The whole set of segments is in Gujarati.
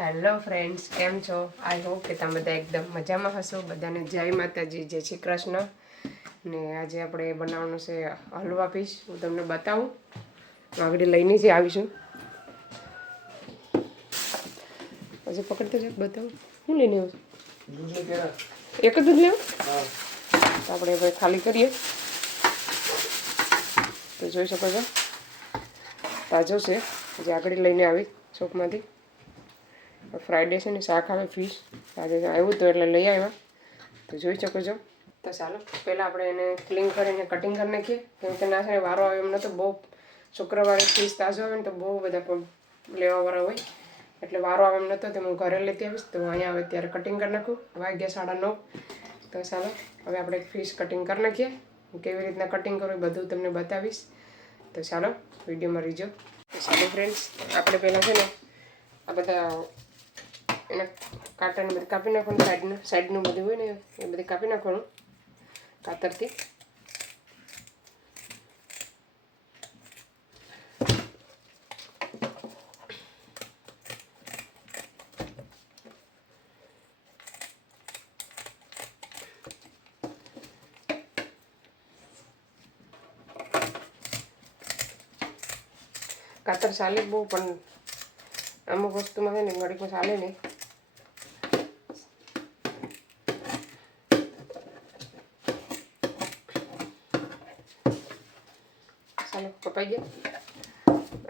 હેલો ફ્રેન્ડ્સ, કેમ છો? આઈ હોપ કે તમે બધા એકદમ મજામાં હશો. બધાને જય માતાજી, જય શ્રી કૃષ્ણ. ને આજે આપણે બનાવવાનું છે હલવા પીસ. હું તમને બતાવું. આગળ લઈને જ આવીશું. હજી પકડતો જ બતાવું. શું લઈને આવું? એક જ દૂધ લેવું? તો આપણે હવે ખાલી કરીએ. તો જોઈ શકો છો તાજો છે. જે આગળ લઈને આવી શોપમાંથી. ફ્રાઈડે છે ને શાક આવે ફિશ. આજે આવ્યું તો એટલે લઈ આવ્યા. તો જોઈ શકો છો. તો ચાલો પહેલાં આપણે એને ક્લીન કરીને કટિંગ કરી નાખીએ. કેમ કે ના છે વારો આવે એમ નતો. બહુ શુક્રવારે ફિશ તાજો આવે ને તો બહુ બધા પણ લેવાવાળા હોય. એટલે વારો આવે એમ નહોતો તો હું ઘરે લેતી આવીશ. તો અહીંયા આવે ત્યારે કટિંગ કરી નાખું. વાગ્યા 9:30. તો ચાલો હવે આપણે ફિશ કટિંગ કરી નાખીએ. કેવી રીતના કટિંગ કરવું એ બધું તમને બતાવીશ. તો ચાલો વિડીયોમાં રહીજો. તો ચાલો ફ્રેન્ડ્સ, આપણે પહેલાં છે ને આ બધા એના કાંટાને બધું કાપી નાખવાનું. સાઈડનું બધું હોય ને એ બધું કાપી નાખવાનું કાતરથી. કાતર ચાલે બહુ, પણ અમુક વસ્તુમાં છે ને ઘડીકમાં ચાલે નહીં. ચાલો કપાઈ ગયા.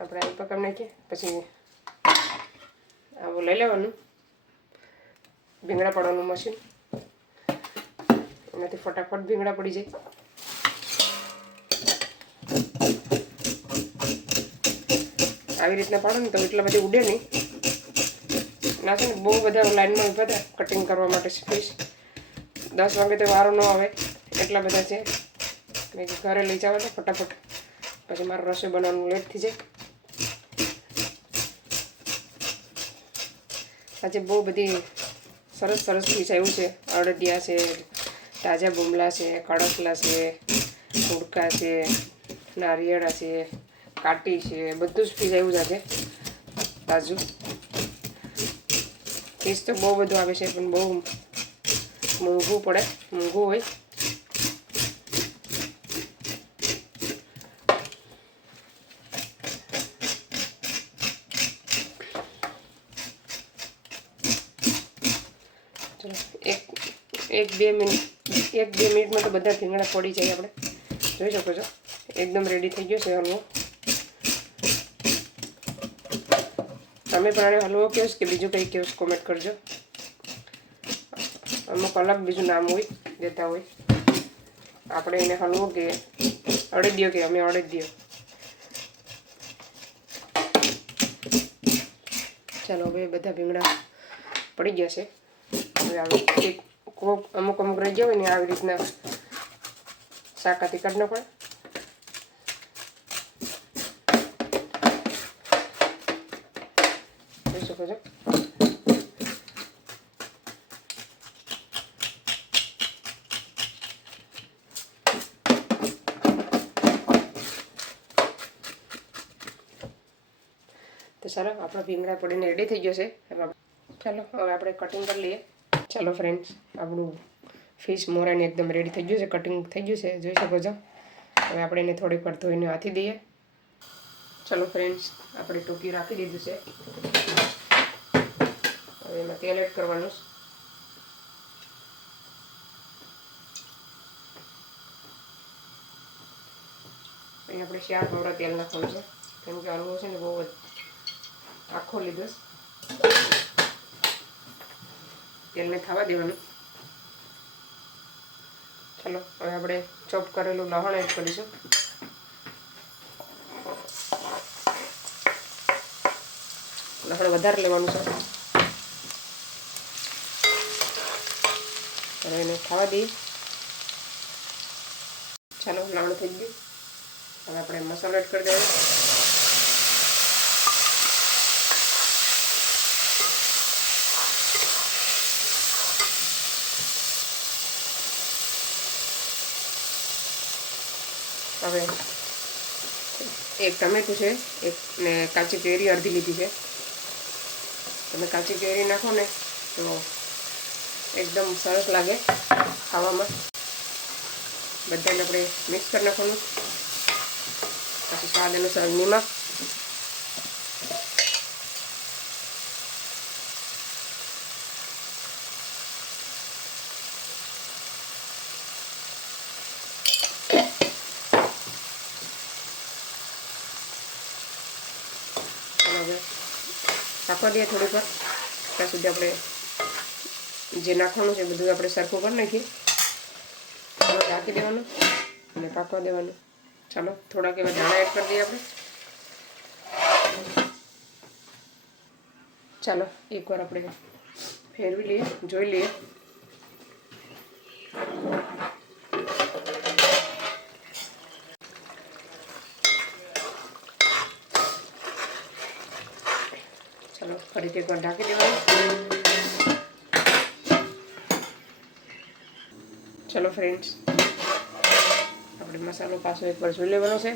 આપણે આ પકડી નાખીએ. પછી આવું લઈ લેવાનું ભીંગડા પાડવાનું મશીન. એનાથી ફટાફટ ભીંગડા પડી જાય. આવી રીતના પાડો ને તો એટલા બધી ઉડે નહીં. ના છે ને બહુ બધા લાઈનમાં ઉભા હતા કટિંગ કરવા માટે ફિશ. 10 વાગે તો વારો ન આવે એટલા બધા છે. મેં ઘરે લઈ જવા હતા ફટાફટ. પછી મારું રસોઈ બનાવવાનું લેટ થઈ જાય. આજે બહુ બધી સરસ સરસ ફિશ આવ્યું છે. અડદિયા છે, તાજા બુમલા છે, કડકલા છે, ઉડકા છે, નારિયેળા છે, કાટી છે. બધું જ ફિશ આવ્યું છે આજે તાજું. ફિશ તો બહુ બધું આવે છે પણ બહુ મોંઘું પડે. મોંઘું હોય. ચલો એક બે મિનિટમાં તો બધા ભીંગડા પડી જાય. આપણે જોઈ શકો છો એકદમ રેડી થઈ ગયો છે હલવો. તમે પણ આને હલવો કહો કે બીજું કંઈ કહો કોમેન્ટ કરજો. અમુક અલગ બીજું નામ હોય દેતા હોય. આપણે એને હલવો કે અડદિયો કે અમે અડદિયો. ચાલો હવે બધા ભીંગડા પડી ગયા છે. હવે આવી અમુક રહી ગયા હોય ને આવી રીતના શાકાથી કાઢી નાખો. જોઈ શકો છો. તો ચાલો આપણા ભીંગડા પડીને રેડી થઈ ગયો છે. ચાલો હવે આપણે કટિંગ કરી લઈએ. ચાલો ફ્રેન્ડ્સ, આપણું ફિશ મોરાને એકદમ રેડી થઈ ગયું છે. કટિંગ થઈ ગયું છે જોઈ શકો છો. હવે આપણે એને થોડીક વાર ધોઈને હાથી દઈએ. ચાલો ફ્રેન્ડ્સ, આપણે ટોકી રાખી દીધું છે. હવે એમાં તેલ એડ કરવાનું. અહીં આપણે 4 પાવડા તેલ નાખવાનું છે. કેમ કે હલવો છે ને બહુ આખો લીધો. તેલને થવા દેવાનું. ચાલો હવે આપણે ચોપ કરેલું લસણ એડ કરીશું. લસણ વધારે લેવાનું છે. હવે એને ખાવા દઈએ. ચાલો લસણ થઈ ગયું. હવે આપણે મસાલો એડ કરી દેવાનો. હવે એક ટમેટું છે, એક ને કાચી કેરી અડધી લીધી છે. તમે કાચી કેરી નાખો ને તો એકદમ સરસ લાગે ખાવામાં. બધાને આપણે મિક્સ કરી નાખવાનું. પછી સ્વાદ અનુસાર નિમક. હવે રાખવા દઈએ થોડીક વાર, ત્યાં સુધી આપણે જે નાખવાનું છે બધું આપણે સરખું કરી નાખીએ. ઢાંકી દેવાનું અને પાકવા દેવાનું. ચાલો થોડાક એવા દાણા એડ કરી દઈએ આપણે. ચાલો એકવાર આપણે ફેરવી લઈએ, જોઈ લઈએ. ચાલો ફરીથી એકવાર ઢાંકી દેવાનું. ચલો ફ્રેન્ડ્સ, આપણે મસાલો પાછો એકવાર જોઈ લેવાનો છે.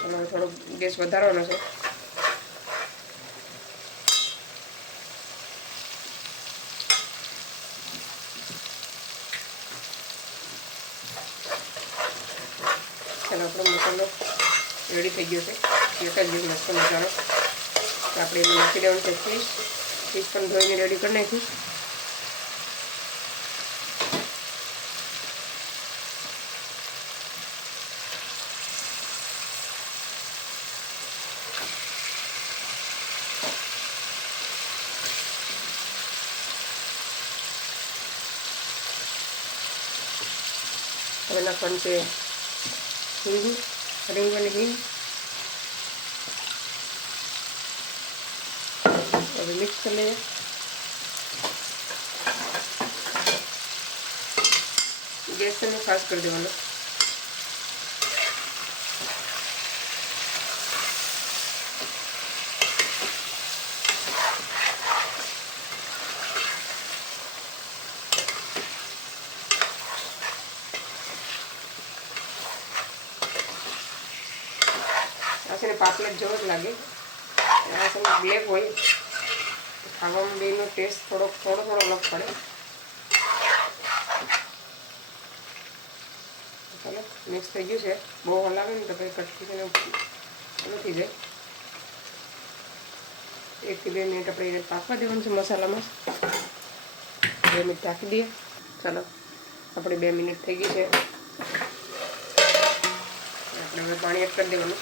ચલો થોડો ગેસ વધારવાનો છે. ચાલો આપણો મસાલો રેડી થઈ ગયો છે. એક જ મસ્ત મસાલો. તો આપણે એમાં નાખી દેવાનું છે ફિશ. ફિશ પણ ધોઈને રેડી કરી નાખી. હવે નાખવાનું છે હિંગ, રીંગણની હિંગ. હવે મિક્સ કરી લઈએ. ગેસ તમે ફાસ્ટ કરી દેવાનો. આ છે ને પાપલેટ જેવો જ લાગે. આ છે બ્લેક હોય, ખાવામાં બેનો ટેસ્ટ થોડો અલગ પડે. ચાલો મિક્સ થઈ ગયું છે. બહુ હલાવે ને તો પછી કટકીને નથી જાય. 1 થી 2 મિનિટ આપણે એને પાકવા દેવાનું છે મસાલામાં. 2 મિનિટ ઢાંકી દઈએ. ચાલો આપણે 2 મિનિટ થઈ ગઈ છે. આપણે હવે પાણી એડ કરી દેવાનું.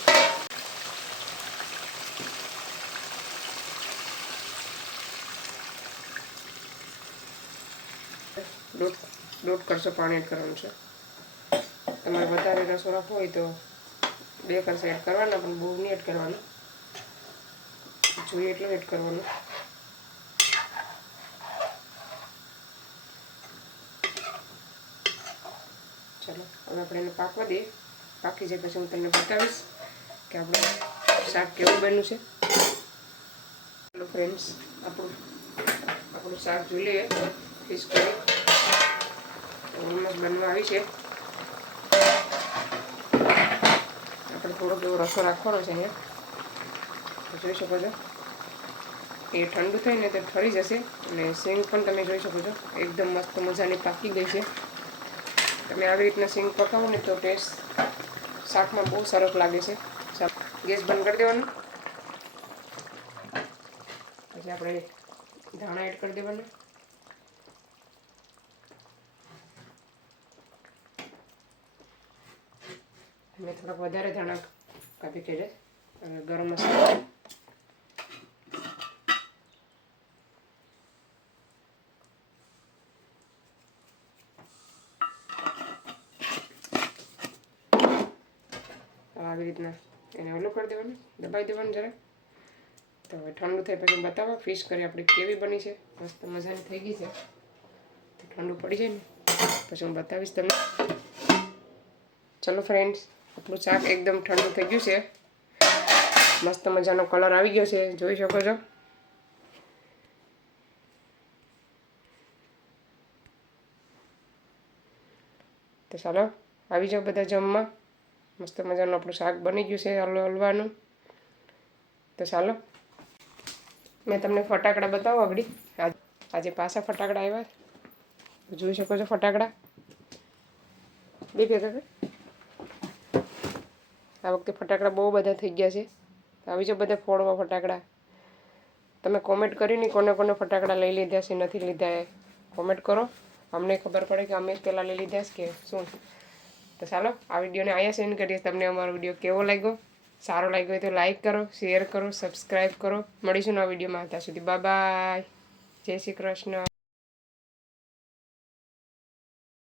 દોઢ કરશો પાણી એડ કરવાનું છે. તમારે વધારે રસો રાખવો હોય તો 2 કરશે એડ કરવાના, પણ બહુ નહીં એડ કરવાનું. જોઈએ એટલું એડ કરવાનું. ચાલો હવે આપણે એને પાકવા દઈએ. પાકી જાય પછી હું તમને બતાવીશ કે આપણું શાક કેવું બન્યું છે. ચાલો ફ્રેન્ડ્સ, આપણું શાક જોઈ લઈએ. ફિશ કરી ઓલમોસ્ટ બનવા આવી છે. આપણે થોડોક એવો રસો રાખવાનો છે અહીંયા. જોઈ શકો છો એ ઠંડુ થઈને તો ઠરી જશે. અને સિંગ પણ તમે જોઈ શકો છો એકદમ મસ્ત મજાની પાકી ગઈ છે. તમે આવી રીતના સિંગ પકાવો ને તો ટેસ્ટ શાકમાં બહુ સરસ લાગે છે. ગેસ બંધ કરી દેવાનું. પછી આપણે ધાણા એડ કરી દેવાના. મેં થોડાક વધારે ધાણા કાપી છે. ગરમ મસાલો, આવી રીતના એને ઓલું કરી દેવાનું, દબાવી દેવાનું જરા. તો હવે ઠંડુ થાય પછી બતાવો ફિશ કરી આપણી કેવી બની છે. મસ્ત મજાની થઈ ગઈ છે. તો ઠંડુ પડી જાય ને પછી હું બતાવીશ તમને. ચલો ફ્રેન્ડ્સ, આપણું શાક એકદમ ઠંડુ થઈ ગયું છે. મસ્ત મજાનો કલર આવી ગયો છે, જોઈ શકો છો. તો ચાલો આવી જાઓ બધા જમવા. મસ્ત મજાનું આપણું શાક બની ગયું છે હલવાનું. તો ચાલો મેં તમને ફટાકડા બતાવો આગળ. આજે પાછા ફટાકડા આવ્યા, જોઈ શકો છો ફટાકડા બે ભેગા કર. આ વખતે ફટાકડા બહુ બધા થઈ ગયા છે. આવી જાઓ બધા ફોડવા ફટાકડા. તમે કોમેન્ટ કરીને કોને કોને ફટાકડા લઈ લીધા છે નથી લીધા એ કોમેન્ટ કરો, અમને ખબર પડે કે અમે પહેલાં લઈ લીધા છે કે શું. તો ચાલો આ વિડીયોને અહીંયા સેન્ડ કરીએ. તમને અમારો વિડીયો કેવો લાગ્યો, સારો લાગ્યો હોય તો લાઈક કરો, શેર કરો, સબસ્ક્રાઈબ કરો. મળીશું આ વિડીયોમાં. ત્યાં સુધી બાય બાય, જય શ્રી કૃષ્ણ.